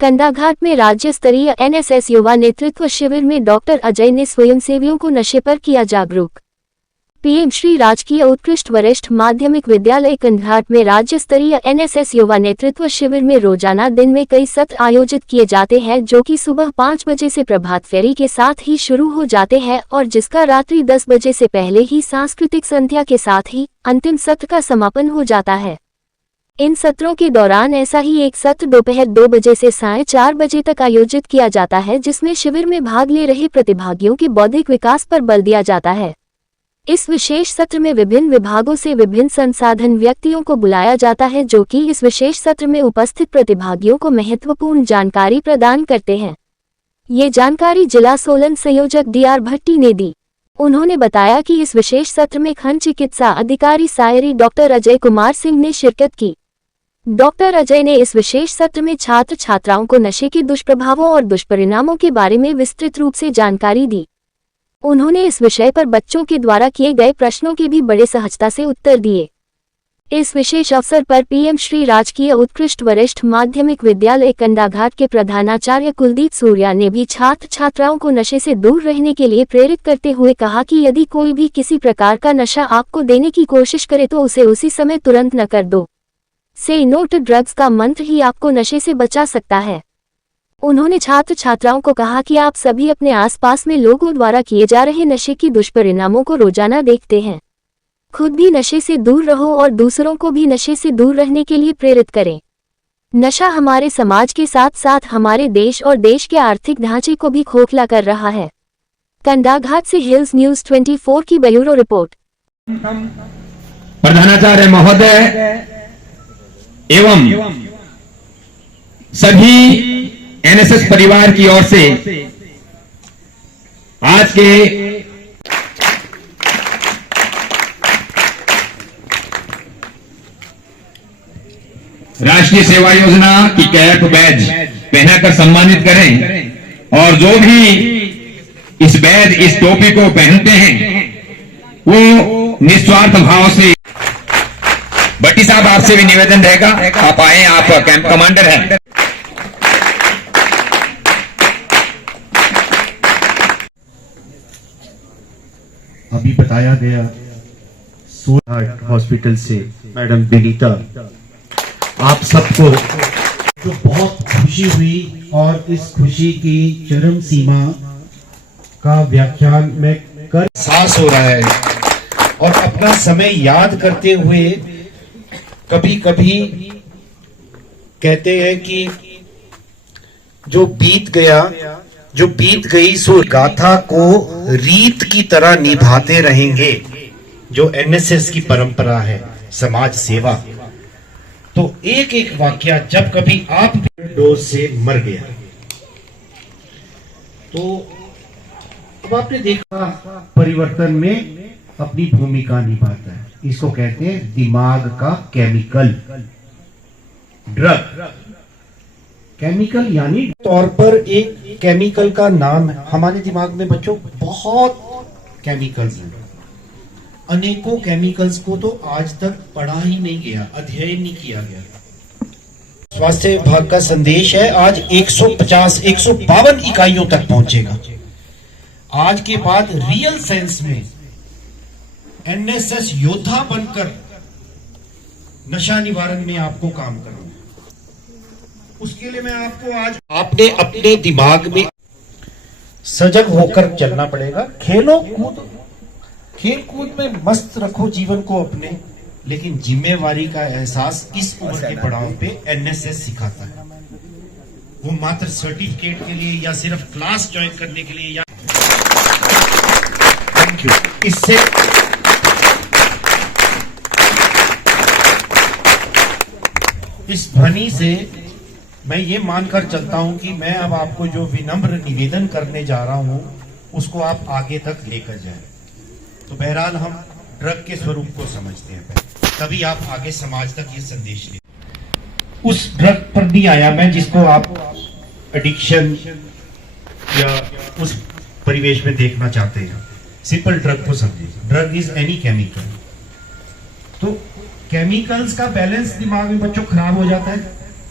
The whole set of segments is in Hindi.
कंडाघाट में राज्य स्तरीय एनएसएस युवा नेतृत्व शिविर में डॉक्टर अजय ने स्वयंसेवियों को नशे पर किया जागरूक। पीएम श्री राजकीय उत्कृष्ट वरिष्ठ माध्यमिक विद्यालय कंडाघाट में राज्य स्तरीय एनएसएस युवा नेतृत्व शिविर में रोजाना दिन में कई सत्र आयोजित किए जाते हैं, जो कि सुबह 5 बजे से प्रभात फेरी के साथ ही शुरू हो जाते हैं और जिसका रात्रि 10 बजे से पहले ही सांस्कृतिक संध्या के साथ ही अंतिम सत्र का समापन हो जाता है। इन सत्रों के दौरान ऐसा ही एक सत्र दोपहर 2 बजे से साढ़े 4 बजे तक आयोजित किया जाता है, जिसमें शिविर में भाग ले रहे प्रतिभागियों के बौद्धिक विकास पर बल दिया जाता है। इस विशेष सत्र में विभिन्न विभागों से विभिन्न संसाधन व्यक्तियों को बुलाया जाता है, जो कि इस विशेष सत्र में उपस्थित प्रतिभागियों को महत्वपूर्ण जानकारी प्रदान करते हैं। ये जानकारी जिला सोलन संयोजक डीआर भट्टी ने दी। उन्होंने बताया कि इस विशेष सत्र में खंड चिकित्सा अधिकारी सायरी डॉक्टर अजय कुमार सिंह ने शिरकत की। डॉक्टर अजय ने इस विशेष सत्र में छात्र छात्राओं को नशे के दुष्प्रभावों और दुष्परिणामों के बारे में विस्तृत रूप से जानकारी दी। उन्होंने इस विषय पर बच्चों के द्वारा किए गए प्रश्नों के भी बड़े सहजता से उत्तर दिए। इस विशेष अवसर पर पीएम श्री राजकीय उत्कृष्ट वरिष्ठ माध्यमिक विद्यालय कंडाघाट के प्रधानाचार्य कुलदीप सूर्या ने भी छात्र छात्राओं को नशे से दूर रहने के लिए प्रेरित करते हुए कहा कि यदि कोई भी किसी प्रकार का नशा आपको देने की कोशिश करे तो उसे उसी समय तुरंत न कर दो। से नो टू ड्रग्स का मंत्र ही आपको नशे से बचा सकता है। उन्होंने छात्र छात्राओं को कहा कि आप सभी अपने आसपास में लोगों द्वारा किए जा रहे नशे की दुष्परिणामों को रोजाना देखते हैं। खुद भी नशे से दूर रहो और दूसरों को भी नशे से दूर रहने के लिए प्रेरित करें। नशा हमारे समाज के साथ साथ हमारे देश और देश के आर्थिक ढांचे को भी खोखला कर रहा है। कंडाघाट से हिल्स न्यूज 24 की ब्यूरो रिपोर्ट। प्रधानाचार्य महोदय एवं सभी एनएसएस परिवार की ओर से आज के राष्ट्रीय सेवा योजना की कैप बैज पहनाकर सम्मानित करें और जो भी इस बैज इस टोपी को पहनते हैं वो निस्वार्थ भाव से। भट्टी साहब आपसे भी निवेदन रहेगा, आप आए, आप कैंप कमांडर हैं। अभी बताया गया सोहार्ट हॉस्पिटल से मैडम विनीता, आप सबको जो बहुत खुशी हुई और इस खुशी की चरम सीमा का व्याख्यान में कर एहसास हो रहा है और अपना समय याद करते हुए कभी कभी कहते हैं कि जो बीत गई सो गाथा को रीत की तरह निभाते रहेंगे। जो एनएसएस की परंपरा है समाज सेवा, तो एक एक वाकया जब कभी आप डोज से मर गया तो अब आपने देखा परिवर्तन में अपनी भूमिका निभाता है। इसको कहते हैं दिमाग का केमिकल ड्रग। केमिकल यानी तौर पर एक केमिकल का नाम है। हमारे दिमाग में बच्चों बहुत केमिकल्स हैं, अनेकों केमिकल्स को तो आज तक पढ़ा ही नहीं गया, अध्ययन नहीं किया गया। स्वास्थ्य विभाग का संदेश है आज 152 इकाइयों तक पहुंचेगा। आज के बाद रियल सेंस में एनएसएस योद्धा बनकर नशा निवारण में आपको काम करना है। उसके लिए मैं आपको आज आपने अपने दिमाग में सजग होकर चलना पड़ेगा। खेल कूद में मस्त रखो जीवन को अपने, लेकिन जिम्मेवारी का एहसास इस उम्र के पड़ाव पे एनएसएस सिखाता है। वो मात्र सर्टिफिकेट के लिए या सिर्फ क्लास ज्वाइन करने के लिए या थैंक यू इससे इस ध्वनि से मैं ये मानकर चलता हूं कि मैं अब आपको जो विनम्र निवेदन करने जा रहा हूं उसको आप आगे तक लेकर जाएं। तो बहरहाल हम ड्रग के स्वरूप को समझते हैं, तभी आप आगे समाज तक ये संदेश ले। उस ड्रग पर नहीं आया मैं जिसको आप एडिक्शन या उस परिवेश में देखना चाहते हैं। सिंपल ड्रग को समझिए। Drug is any chemical. तो केमिकल्स का बैलेंस दिमाग में बच्चों खराब हो जाता है,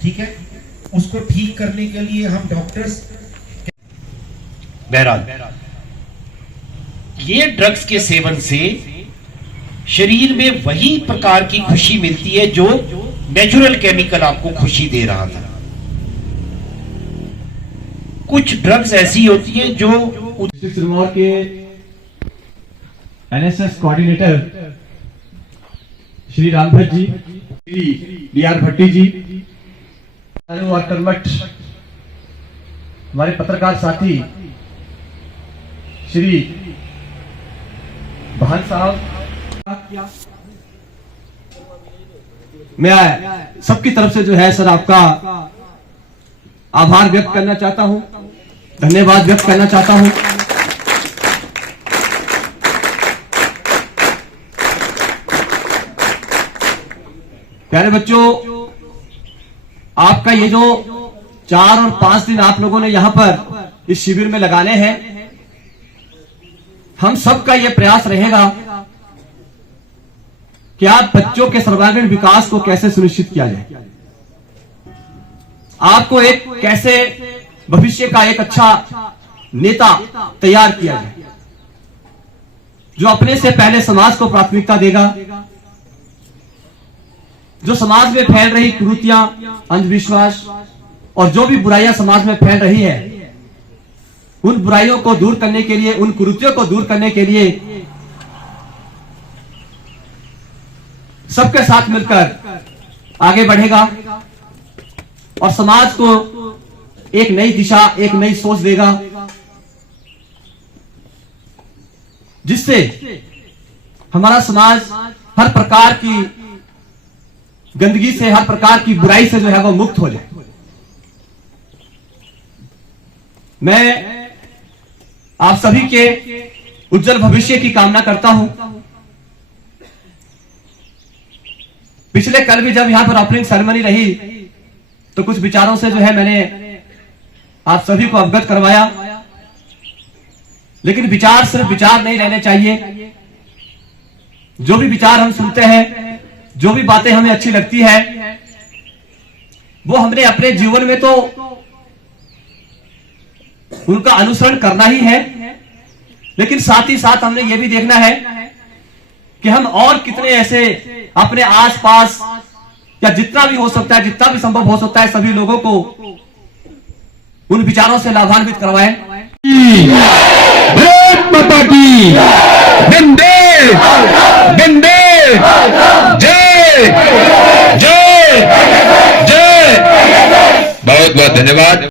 ठीक है। उसको ठीक करने के लिए हम डॉक्टर्स। बहरहाल ये ड्रग्स के सेवन से शरीर में वही प्रकार की खुशी मिलती है जो नेचुरल केमिकल आपको खुशी दे रहा था। कुछ ड्रग्स ऐसी होती हैं जो सिरमौर के एनएसएस कोऑर्डिनेटर श्री रामभट्ट जी, श्री डीआर भट्टी जी और कर्मठ हमारे पत्रकार साथी श्री भान साहब, मैं सबकी तरफ से जो है सर आपका आभार व्यक्त करना चाहता हूं, धन्यवाद व्यक्त करना चाहता हूं। प्यारे बच्चों, आपका ये जो 4 और 5 दिन आप लोगों ने यहां पर इस शिविर में लगाने हैं, हम सबका ये प्रयास रहेगा कि आप बच्चों के सर्वांगीण विकास को कैसे सुनिश्चित किया जाए, आपको एक कैसे भविष्य का एक अच्छा नेता तैयार किया जाए, जो अपने से पहले समाज को प्राथमिकता देगा, जो समाज में फैल रही कुरीतियां, अंधविश्वास और जो भी बुराइयां समाज में फैल रही है, उन बुराइयों को दूर करने के लिए, उन कुरीतियों को दूर करने के लिए सबके साथ मिलकर आगे बढ़ेगा और समाज को एक नई दिशा, एक नई सोच देगा, जिससे हमारा समाज हर प्रकार की गंदगी से, हर प्रकार की बुराई से जो है वो मुक्त हो जाए। मैं आप सभी के उज्जवल भविष्य की कामना करता हूं। पिछले कल भी जब यहां पर ओपनिंग सेरेमनी रही तो कुछ विचारों से जो है मैंने आप सभी को अवगत करवाया, लेकिन विचार सिर्फ विचार नहीं रहने चाहिए। जो भी विचार हम सुनते हैं, जो भी बातें हमें अच्छी लगती है, वो हमने अपने जीवन में तो उनका अनुसरण करना ही है, लेकिन साथ ही साथ हमने ये भी देखना है कि हम और कितने ऐसे अपने आसपास या जितना भी हो सकता है, जितना भी संभव हो सकता है, सभी लोगों को उन विचारों से लाभान्वित करवाएं। भारत माता की वंदे वंदे जय जय जय। बहुत बहुत धन्यवाद।